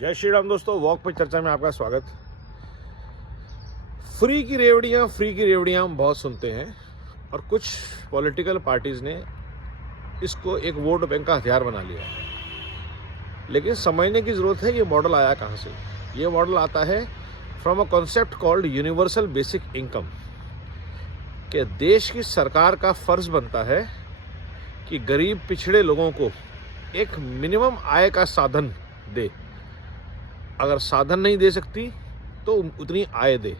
जय श्री राम दोस्तों, वॉक पे चर्चा में आपका स्वागत। फ्री की रेवड़ियाँ हम बहुत सुनते हैं और कुछ पॉलिटिकल पार्टीज़ ने इसको एक वोट बैंक का हथियार बना लिया है। लेकिन समझने की ज़रूरत है ये मॉडल आया कहाँ से। ये मॉडल आता है from a concept called universal basic income. कि देश की सरकार का फ़र्ज़ बनता है कि गरीब पिछड़े लोगों को एक मिनिमम आय का साधन दे। अगर साधन नहीं दे सकती तो उतनी आय दे।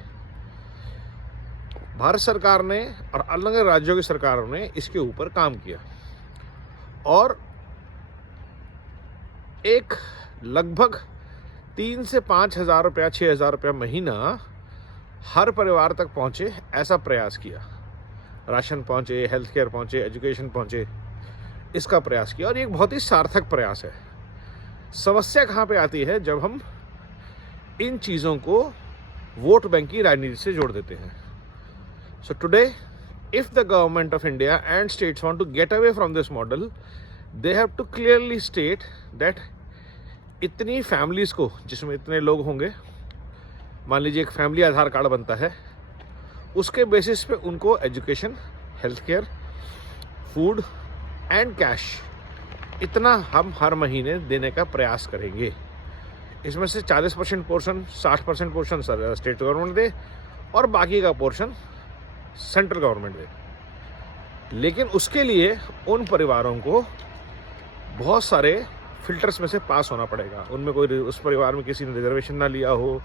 भारत सरकार ने और अलग अलग राज्यों की सरकारों ने इसके ऊपर काम किया और एक लगभग 3 से 5 हज़ार रुपया 6 हज़ार रुपया महीना हर परिवार तक पहुंचे ऐसा प्रयास किया। राशन पहुंचे, हेल्थ केयर पहुंचे, एजुकेशन पहुंचे, इसका प्रयास किया और ये एक बहुत ही सार्थक प्रयास है। समस्या कहाँ पे आती है जब हम इन चीज़ों को वोट बैंक की राजनीति से जोड़ देते हैं। So today if the government of India and states want to get away from this model, they have to clearly state that इतनी फैमिलीज़ को, जिसमें इतने लोग होंगे, मान लीजिए एक फैमिली आधार कार्ड बनता है, उसके बेसिस पे उनको education, health care, food and cash इतना हम हर महीने देने का प्रयास करेंगे। इसमें से 40% पोर्शन, 60% पोर्शन स्टेट गवर्नमेंट दे और बाकी का पोर्शन सेंट्रल गवर्नमेंट दे। लेकिन उसके लिए उन परिवारों को बहुत सारे फिल्टर्स में से पास होना पड़ेगा। उनमें कोई, उस परिवार में किसी ने रिजर्वेशन ना लिया हो,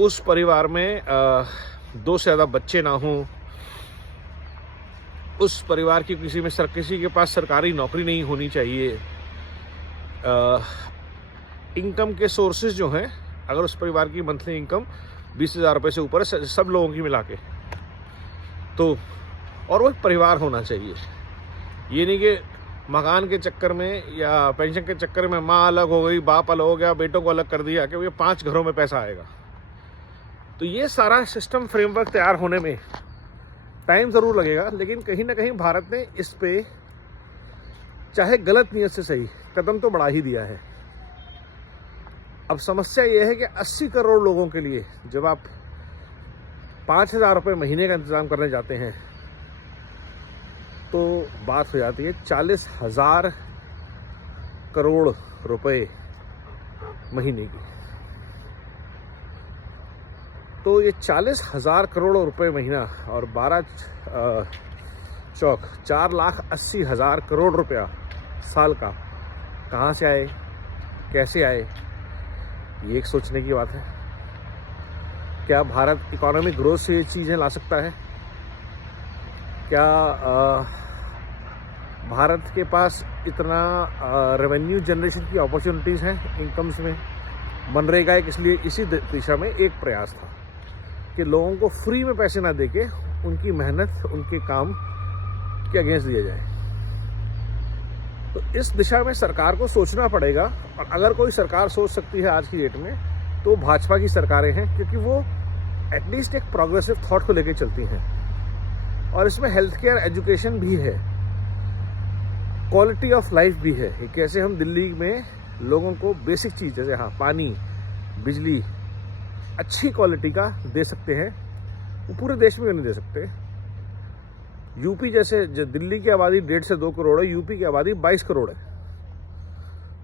उस परिवार में 2 से ज़्यादा बच्चे ना हों, उस परिवार की किसी के पास सरकारी नौकरी नहीं होनी चाहिए, इनकम के सोर्सेज जो हैं, अगर उस परिवार की मंथली इनकम 20,000 रुपये से ऊपर है सब लोगों की मिला के, तो और वो एक परिवार होना चाहिए। ये नहीं कि मकान के चक्कर में या पेंशन के चक्कर में माँ अलग हो गई, बाप अलग हो गया, बेटों को अलग कर दिया कि ये 5 घरों में पैसा आएगा। तो ये सारा सिस्टम फ्रेमवर्क तैयार होने में टाइम ज़रूर लगेगा, लेकिन कहीं ना कहीं भारत ने इस पे, चाहे गलत नीयत से सही, कदम तो बढ़ा ही दिया है। अब समस्या ये है कि 80 करोड़ लोगों के लिए जब आप 5,000 रुपये महीने का इंतज़ाम करने जाते हैं तो बात हो जाती है 40,000 करोड़ रुपए महीने की। तो ये 40,000 करोड़ रुपए महीना और 12 चौक 4,80,000 करोड़ रुपया साल का कहाँ से आए, कैसे आए, ये एक सोचने की बात है। क्या भारत इकोनॉमिक ग्रोथ से ये चीज़ें ला सकता है? क्या भारत के पास इतना रेवेन्यू जनरेशन की अपॉर्चुनिटीज़ हैं इनकम्स में? मनरेगा एक इसलिए इसी दिशा में एक प्रयास था कि लोगों को फ्री में पैसे ना देके उनकी मेहनत, उनके काम के अगेंस्ट दिया जाए। तो इस दिशा में सरकार को सोचना पड़ेगा, और अगर कोई सरकार सोच सकती है आज की डेट में तो भाजपा की सरकारें हैं, क्योंकि वो एटलीस्ट एक प्रोग्रेसिव थॉट को लेकर चलती हैं। और इसमें हेल्थ केयर, एजुकेशन भी है, क्वालिटी ऑफ लाइफ भी है। कैसे हम दिल्ली में लोगों को बेसिक चीज़, जैसे पानी, बिजली अच्छी क्वालिटी का दे सकते हैं, वो पूरे देश में नहीं दे सकते। यूपी जैसे, दिल्ली की आबादी 1.5 से 2 करोड़ है, यूपी की आबादी 22 करोड़ है।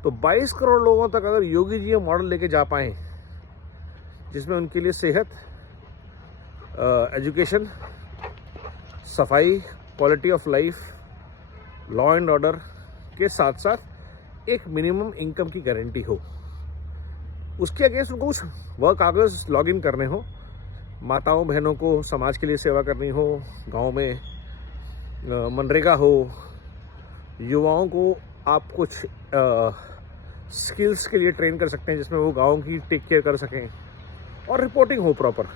तो 22 करोड़ लोगों तक अगर योगी जी ये मॉडल लेके जा पाएँ, जिसमें उनके लिए सेहत, एजुकेशन, सफाई, quality of life, law and order के साथ साथ एक मिनिमम इनकम की गारंटी हो, उसके अगेंस्ट उनको कुछ वर्क आवर्स लॉग इन करने हो, माताओं बहनों को समाज के लिए सेवा करनी हो, गांव में मनरेगा हो, युवाओं को आप कुछ स्किल्स के लिए ट्रेन कर सकते हैं जिसमें वो गाँव की टेक केयर कर सकें, और रिपोर्टिंग हो प्रॉपर।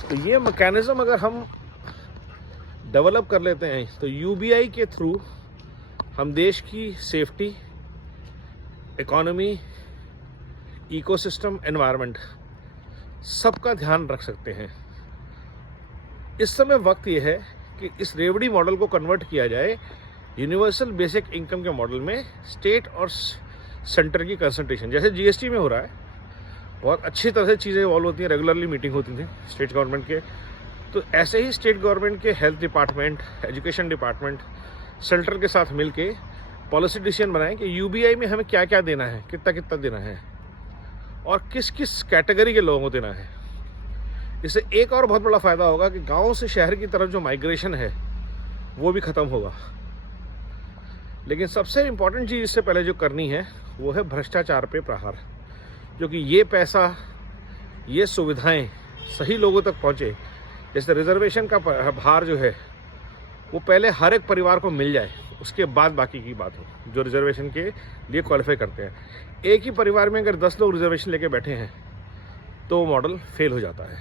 तो ये मैकेनिज़्म अगर हम डेवलप कर लेते हैं तो यूबीआई के थ्रू हम देश की सेफ्टी, इकोनॉमी, इकोसिस्टम, एनवायरनमेंट सबका ध्यान रख सकते हैं। इस समय वक्त ये है कि इस रेवड़ी मॉडल को कन्वर्ट किया जाए यूनिवर्सल बेसिक इनकम के मॉडल में। स्टेट और सेंटर की कंसंट्रेशन, जैसे जीएसटी में हो रहा है, बहुत अच्छी तरह से चीज़ें इवॉल्व होती हैं, रेगुलरली मीटिंग होती थी स्टेट गवर्नमेंट के, तो ऐसे ही स्टेट गवर्नमेंट के health department, education department central के साथ मिलके पॉलिसी डिसीजन बनाएं कि यूबीआई में हमें क्या क्या देना है, कितना कितना देना है और किस किस कैटेगरी के लोगों को देना है। इससे एक और बहुत बड़ा फ़ायदा होगा कि गाँव से शहर की तरफ जो माइग्रेशन है वो भी ख़त्म होगा। लेकिन सबसे इम्पॉर्टेंट चीज़ इससे पहले जो करनी है वो है भ्रष्टाचार पे प्रहार, जो कि ये पैसा, ये सुविधाएं सही लोगों तक पहुँचे। जैसे रिजर्वेशन का भार जो है वो पहले हर एक परिवार को मिल जाए, उसके बाद बाकी की बात हो जो रिजर्वेशन के लिए क्वालिफाई करते हैं। एक ही परिवार में अगर 10 लोग रिजर्वेशन लेके बैठे हैं तो वो मॉडल फेल हो जाता है।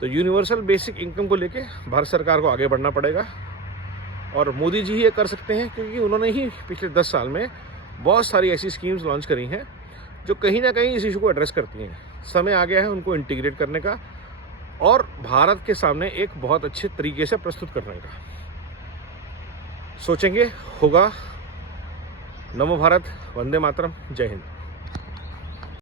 तो यूनिवर्सल बेसिक इनकम को लेके भारत सरकार को आगे बढ़ना पड़ेगा और मोदी जी ही ये कर सकते हैं, क्योंकि उन्होंने ही पिछले 10 साल में बहुत सारी ऐसी स्कीम्स लॉन्च करी हैं जो कहीं ना कहीं इस इशू को एड्रेस करती हैं। समय आ गया है उनको इंटीग्रेट करने का और भारत के सामने एक बहुत अच्छे तरीके से प्रस्तुत करने का। सोचेंगे, होगा। नमो भारत, वंदे मातरम, जय हिंद।